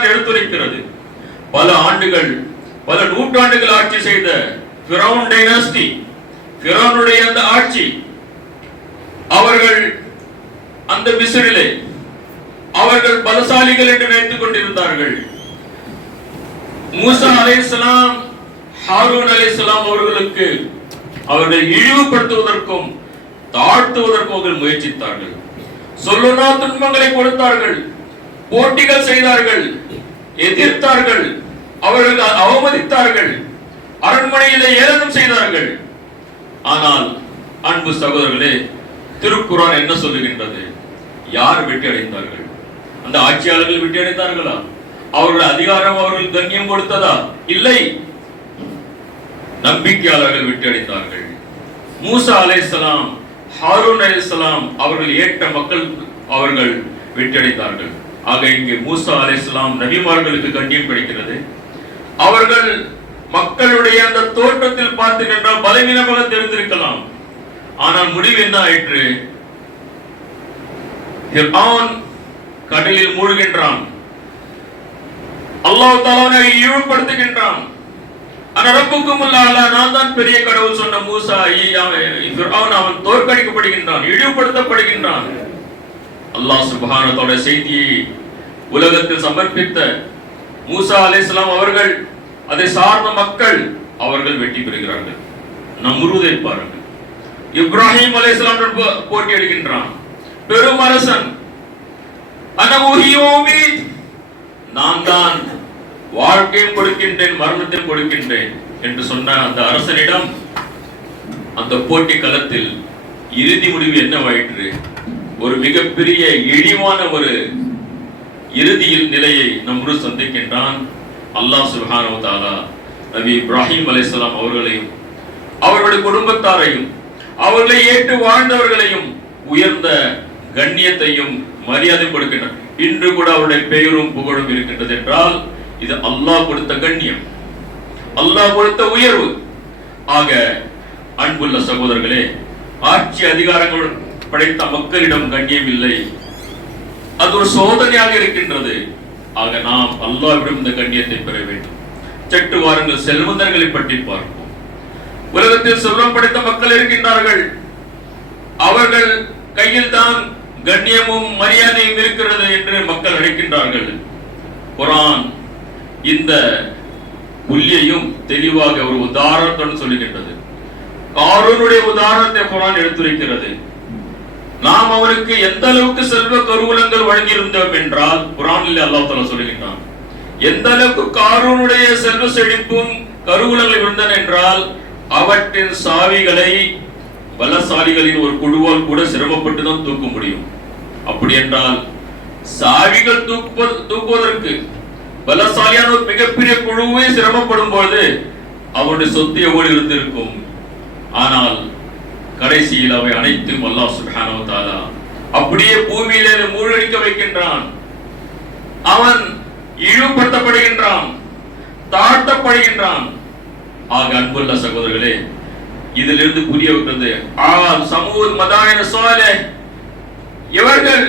குர்ஆன் எடுத்துரைக்கிறது. பல ஆண்டுகள், பல நூற்றாண்டுகள் ஆட்சி செய்த ஃபிரௌன் டைனஸ்டி, ஃபிரௌனுடைய அந்த ஆட்சி, அவர்கள் அந்த மிஸ்ரிலே அவர்கள் பலசாலிகள் என்று நினைத்துக் கொண்டிருந்தார்கள். மூசா அலைஹிஸ்ஸலாம், ஹாரூன் அலைஹிஸ்ஸலாம் அவர்களுக்கு அவர்களை இழிவுபடுத்துவதற்கும் தாழ்த்துவதற்கும் அவர்கள் முயற்சித்தார்கள். சொல்லுனா துன்பங்களை கொடுத்தார்கள், போட்டிகள் செய்தார்கள், எதிர்த்தார்கள், அவர்கள் அவமதித்தார்கள், அரண்மனையிலே ஏளனம் செய்தார்கள். ஆனால் அன்பு சகோதரர்களே, திருக்குர்ஆன் என்ன சொல்லுகின்றது? யார் வெற்றி அடைந்தார்கள்? அந்த ஆட்சியாளர்கள் வெற்றி அடைந்தார்களா? அவர்கள் அதிகாரம், அவர்கள் கண்ணியம் கொடுத்ததா? இல்லை, நம்பிக்கையாளர்கள் வெற்றி அடைந்தார்கள். மூசா அலைஹிஸ்ஸலாம், ஹாரூன் அலைஹிஸ்ஸலாம் அவர்கள் ஏற்ற மக்கள் அவர்கள் வெற்றி அடைந்தார்கள். ஆக இங்கே மூசா அலைஹிஸ்ஸலாம் நபிமார்களுக்கு கண்ணியம் கிடைக்கிறது. அவர்கள் மக்களுடைய அந்த தோற்றத்தில் பார்த்தீர்கள் பலவீனமாக தெரிந்திருக்கலாம். ஆனால் முடிவு என்ன ஆயிற்று? ஃபிர்அவுன் கடலில் மூழ்கின்றான், அல்லாஹ் தஆலா இழிவுபடுத்துகின்றான். நான் தான் பெரிய கடவுள் சொன்ன மூசா, ஃபிர்அவுன் அவன் தோற்கடிக்கப்படுகின்றான், இழிவுபடுத்தப்படுகின்றான். அல்லாஹ் சுப்ஹானஹு வ தஆலா செய்தியை உலகத்தில் சமர்ப்பித்த மூசா அலைஹிஸ்ஸலாம் அவர்கள், அதை சார்ந்த மக்கள் அவர்கள் வெற்றி பெறுகிறார்கள். நம்ரூதை பாருங்கள், இப்ராஹிம் அலைஹிஸ்ஸலாம் போட்டி எடுக்கின்றான், பெரும் அரசன். நான் தான் வாழ்க்கையும் கொடுக்கின்றேன், மரணத்தையும் கொடுக்கின்றேன் என்று சொன்ன அந்த அரசனிடம் அந்த போட்டி களத்தில் இறுதி முடிவு என்னவாயிற்று? ஒரு மிகப்பெரிய இழிவான ஒரு இறுதியில் நிலையை நம்ரூத் சந்திக்கின்றான். அல்லாஹ் சுப்ஹானஹு வ தஆலா நபி இப்ராஹிம் அலைஹிஸ்ஸலாம் அவர்களையும் அவர்களுடைய குடும்பத்தாரையும் அவர்களை ஏற்று வாழ்ந்தவர்களையும் உயர்ந்த கண்ணியத்தையும் மரியாதையும் கொடுக்கின்றார். இன்று கூட அவருடைய பெயரும் புகழும் இருக்கின்றது என்றால் இது அல்லாஹ் கொடுத்த கண்ணியம், அல்லாஹ் கொடுத்த உயர்வு. ஆக அன்புள்ள சகோதரர்களே, ஆட்சி அதிகாரங்கள் படைத்த மக்களிடம் கண்ணியம் இல்லை, அது ஒரு சோதனையாக இருக்கின்றது. ஆக நாம் அல்லாஹ்விடம் இந்த கண்ணியத்தை பெற வேண்டும். சற்று வாருங்கள், செல்வந்தர்களை பற்றி பார்ப்போம். உலகத்தில் செல்வம் படைத்த மக்கள் இருக்கின்றார்கள், அவர்கள் கையில் தான் கண்ணியமும் மரியாதையும் இருக்கிறது என்று மக்கள் நினைக்கின்றார்கள். குர்ஆன் இந்த புள்ளியையும் தெளிவாக ஒரு உதாரணத்துடன் சொல்லுகின்றது. காரூனுடைய உதாரணத்தை குர்ஆன் எடுத்துரைக்கிறது. நாம் அவருக்கு எந்த அளவுக்கு செல்வ கருவூலங்கள் வழங்கியிருந்தோம் என்றால், குர்ஆனில் அல்லாஹ் தஆலா சொல்லுகின்றான், எந்த அளவுக்கு காரூனுடைய செல்வ செழிப்பும் கருவூலங்கள் இருந்தன என்றால் அவற்றின் சாவிகளை பலசாலிகளின் ஒரு குழுவால் கூட சிரமப்பட்டு தான் தூக்க முடியும். அப்படி என்றால் சாவிகள் தூக்குவதற்கு பலசாலியான ஒரு மிகப்பெரிய குழுவே சிரமப்படும் போது அவருடைய சொத்து எவ்வளவு இருந்திருக்கும். ஆனால் கடைசியில் அவை அனைத்தும் அல்லாஹ் சுப்ஹானஹு வ தஆலா அப்படியே பூமியிலே மூழ்கடிக்க வைக்கின்றான். அவன் இழிவுபடுத்தப்படுகின்றான், தாழ்த்தப்படுகின்றான். ஆக அன்புள்ள சகோதரர்களே, இதிலிருந்து புரிய வைக்கிறது, சமூத் மதாயின சாலிஹ் இவர்கள்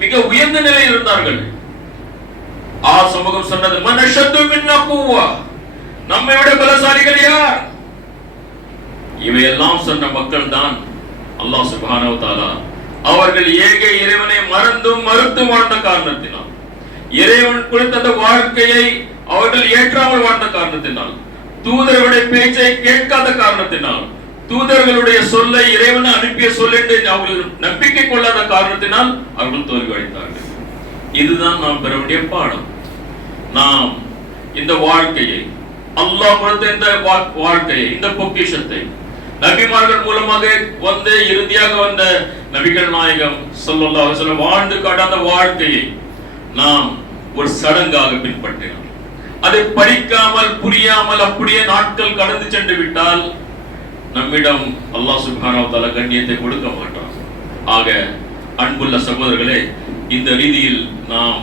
மிக உயர்ந்த நிலையில் இருந்தார்கள். சமூகம் சொன்னது, மனஷத்து மின்னா குவா, நம்மை விட பலசாலிகள் யார்? இவையெல்லாம் சொன்ன மக்கள் தான் அல்லாஹ் சுப்ஹானஹு வ தஆலா அவர்கள் ஏக இறைவனை மறந்தும் மறுத்து வாழ்ந்த காரணத்தினால், இறைவன் கொடுத்த வாழ்க்கையை அவர்கள் ஏற்றாமல் வாழ்ந்த காரணத்தினால், தூதர்களுடைய பேச்சை கேட்காத காரணத்தினால், தூதர்களுடைய சொல்லை இறைவன் அனுப்பிய சொல் என்று அவர்கள் நம்பிக்கை கொள்ளாத காரணத்தினால் அவர்கள் தோல்வி அடைந்தார்கள். இதுதான் நாம் பெற வேண்டிய பாடம். நாம் இந்த வாழ்க்கையை, அல்லாஹ் கொடுத்த இந்த வாழ்க்கையை, இந்த பொக்கிஷத்தை, நபிமார்கள் மூலமாக வந்த இறுதியாக வந்த நபிகள் நாயகம் ஸல்லல்லாஹு அலைஹி வஸல்லம் வாழ்ந்து காட்டாத வாழ்க்கையை நாம் ஒரு சடங்காக பின்பற்றினோம். அதை படிக்காமல் புரியாமல் அப்படியே நாட்கள் கடந்து சென்று விட்டால் நம்மிடம் அல்லாஹ் சுப்ஹானஹு வ தஆலா கண்ணியத்தை கொடுக்க மாட்டான். ஆக அன்புள்ள சகோதரர்களே, இந்த ரீதியில் நாம்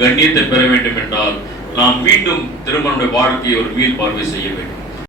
கண்ணியத்தை பெற வேண்டும் என்றால் நாம் மீண்டும் திருமண வாழ்க்கையை ஒரு மீள் பார்வை செய்ய வேண்டும்.